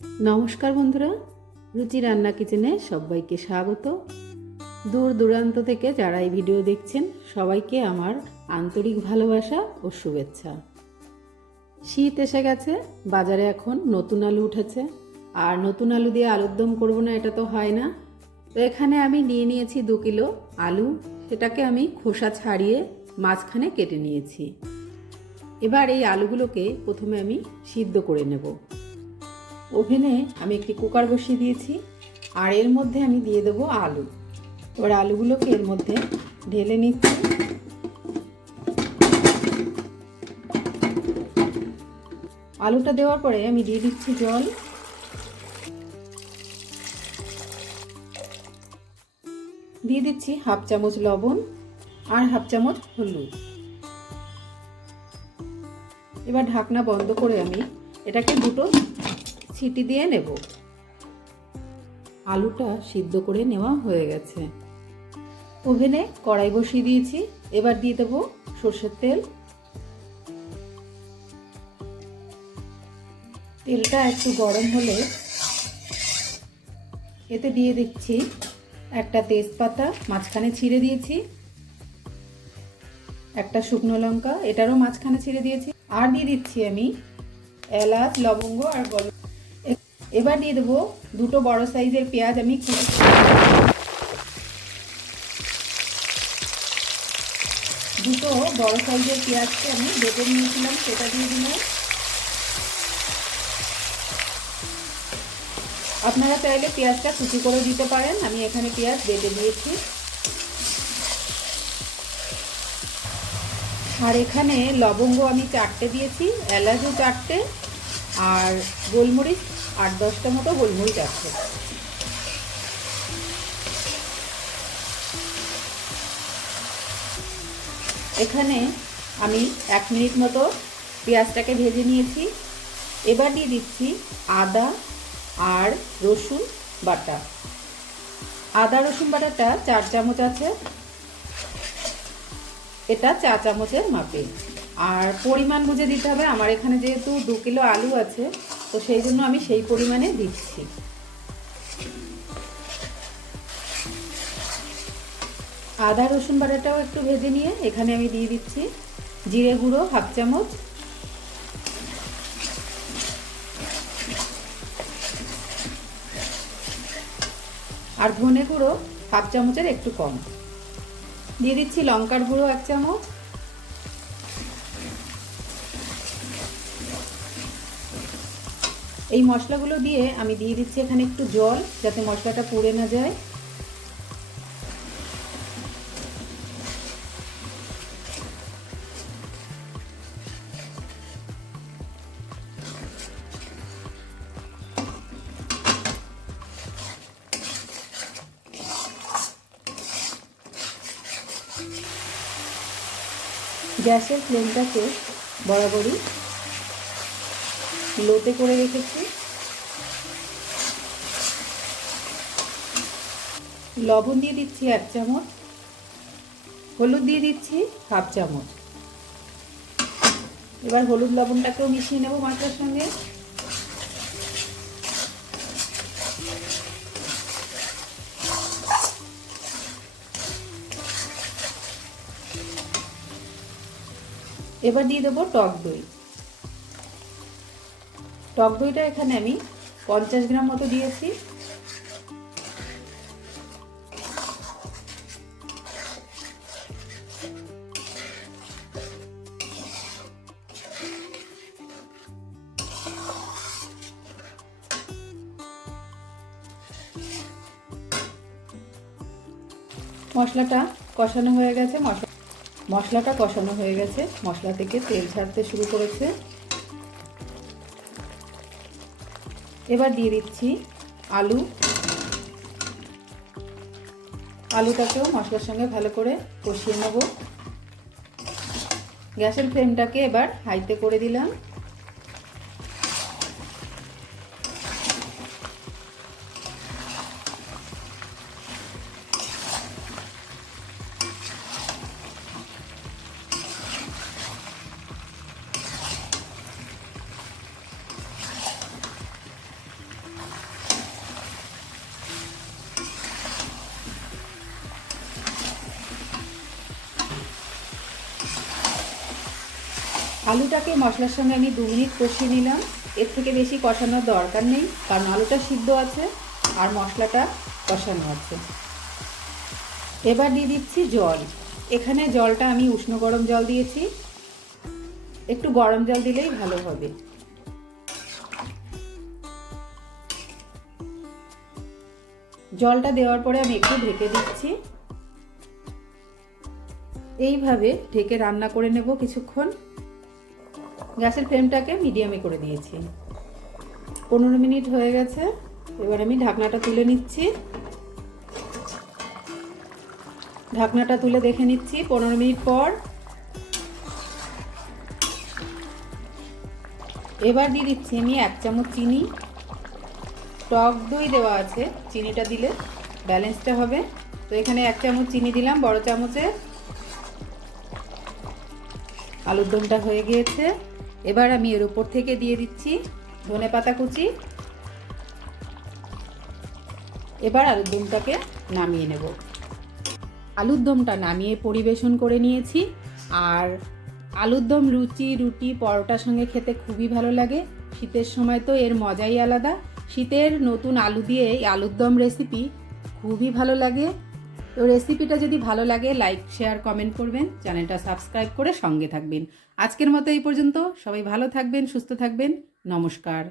নমস্কার বন্ধুরা, রুচি রান্না কিচেনে সবাইকে স্বাগত। দূর দূরান্ত থেকে যারা এই ভিডিও দেখছেন, সবাইকে আমার আন্তরিক ভালোবাসা ও শুভেচ্ছা। শীত এসে গেছে, বাজারে এখন নতুন আলু উঠেছে। আর নতুন আলু দিয়ে আলুর দম করব না, এটা তো হয় না। তো এখানে আমি নিয়ে নিয়েছি দু কিলো আলু। সেটাকে আমি খোসা ছাড়িয়ে মাঝখানে কেটে নিয়েছি। এবার এই আলুগুলোকে প্রথমে আমি সিদ্ধ করে নেব। ওভেনে আমি একটি কুকার বসিয়ে দিয়েছি, আর এর মধ্যে আমি দিয়ে দেবো আলু। এবার আলুগুলোকে এর মধ্যে ঢেলে নিচ্ছি। আলুটা দেওয়ার পরে আমি দিয়ে দিচ্ছি জল। দিয়ে দিচ্ছি হাফ চামচ লবণ আর হাফ চামচ হলুদ। এবার ঢাকনা বন্ধ করে আমি এটাকে দুটো ছিটি দিয়ে নেব। আলুটা সিদ্ধ করে নেওয়া হয়ে গেছে। ওভেনে কড়াই বসিয়ে দিয়েছি। এবার দিয়ে দেব সর্ষের তেল। তেলটা একটু গরম হলে এতে দিয়ে দিচ্ছি একটা তেজপাতা, মাঝখানে ছিঁড়ে দিয়েছি। একটা শুকনো লঙ্কা, এটারও মাঝখানে ছিঁড়ে দিয়েছি। আর দিয়ে দিচ্ছি আমি এলাচ, লবঙ্গ আর গরম এবার দিয়ে দেবো দুটো বড় সাইজের পেঁয়াজ আমি দুটো বড় সাইজের পেঁয়াজকে আমি বেটে নিয়েছিলাম, সেটা দিয়ে দিলাম। আপনারা চাইলে পেঁয়াজটা কুচি করে দিতে পারেন, আমি এখানে পেঁয়াজ বেটে দিয়েছি আর এখানে লবঙ্গ আমি চারটে দিয়েছি, এলাচও চারটে, আর গোলমরিচ আট দশটা মতো গোলমরিচ আছে। এখানে আমি এক মিনিট মতো পেঁয়াজটাকে ভেজে নিয়েছি। এবার দিয়ে দিচ্ছি আদা আর রসুন বাটা। আদা, রসুন বাটাটা চার চামচ আছে। এটা চা চামচের মাপে। আর পরিমাণ বুঝে দিতে হবে। আমার এখানে যেহেতু দু কিলো আলু আছে তো সেই জন্য আমি সেই পরিমাণে দিচ্ছি। আদা, রসুন বাটাটাও একটু ভেজে নিয়ে এখানে আমি দিয়ে দিচ্ছি জিরে গুঁড়ো, হাফ চামচ। আর ধনে গুঁড়ো, হাফ চামচের একটু কম। দিয়ে দিচ্ছি লঙ্কার গুঁড়ো, এক চামচ। এই মশলাগুলো দিয়ে আমি দিয়ে দিচ্ছি এখানে একটু জল যাতে মশলাটা পুড়ে না যায়। গ্যাসের ফ্লেমটাকে বরাবরই লোতে করে রেখেছি। লবণ দিয়ে দিচ্ছি এক চামচ, হলুদ দিয়ে দিচ্ছি হাফ চামচ। এবার হলুদ লবণটাকেও মিশিয়ে নেব মশলার সঙ্গে। এবার দিয়ে দেবো টক দই। টক দইটা এখানে আমি পঞ্চাশ গ্রাম মতো দিয়েছি। মশলাটা কষানো হয়ে গেছে। মশলা মশলাটা কষানো হয়ে গেছে। মশলা থেকে তেল ছাড়তে শুরু করেছে। এবার দিয়ে দিচ্ছি আলু। আলুটাকেও মশলার সঙ্গে ভালো করে কষিয়ে নেব। গ্যাসের ফ্লেমটাকে এবার হাইতে করে দিলাম। আলুটাকে মশলার সঙ্গে আমি দু মিনিট কষিয়ে নিলাম। এর থেকে বেশি কষানোর দরকার নেই, কারণ আলুটা সিদ্ধ আছে আর মশলাটা কষানো আছে। এবার দিয়ে দিচ্ছি জল। এখানে জলটা আমি উষ্ণ গরম জল দিয়েছি। একটু গরম জল দিলেই ভালো হবে। জলটা দেওয়ার পরে আমি একটু ঢেকে দিচ্ছি। এইভাবে ঢেকে রান্না করে নেব কিছুক্ষণ। গ্যাসের ফ্লেমটাকে মিডিয়ামে করে দিয়েছি। পনেরো মিনিট হয়ে গেছে। এবার আমি ঢাকনাটা তুলে নিচ্ছি। ঢাকনাটা তুলে দেখে নিচ্ছি পনেরো মিনিট পর। এবার দিয়ে দিচ্ছি আমি এক চামচ চিনি। টক দই দেওয়া আছে, চিনিটা দিলে ব্যালেন্সটা হবে। তো এখানে এক চামচ চিনি দিলাম, বড় চামচে। আলুর দমটা হয়ে গিয়েছে। এবার আমি এর উপর থেকে দিয়ে দিচ্ছি ধনে পাতা কুচি। এবার আলুর দমটাকে নামিয়ে নেব। আলুর দমটা নামিয়ে পরিবেশন করে নিয়েছি। আর আলুর দম লুচি রুটি, পরোটার সঙ্গে খেতে খুবই ভালো লাগে। শীতের সময় তো এর মজাই আলাদা। শীতের নতুন আলু দিয়ে এই আলুর দম রেসিপি খুবই ভালো লাগে। তো রেসিপিটা যদি ভালো লাগে লাইক শেয়ার কমেন্ট করবেন। চ্যানেলটা সাবস্ক্রাইব করে সঙ্গে থাকবেন। আজকের মতো এই পর্যন্ত। সবাই ভালো থাকবেন, সুস্থ থাকবেন। নমস্কার।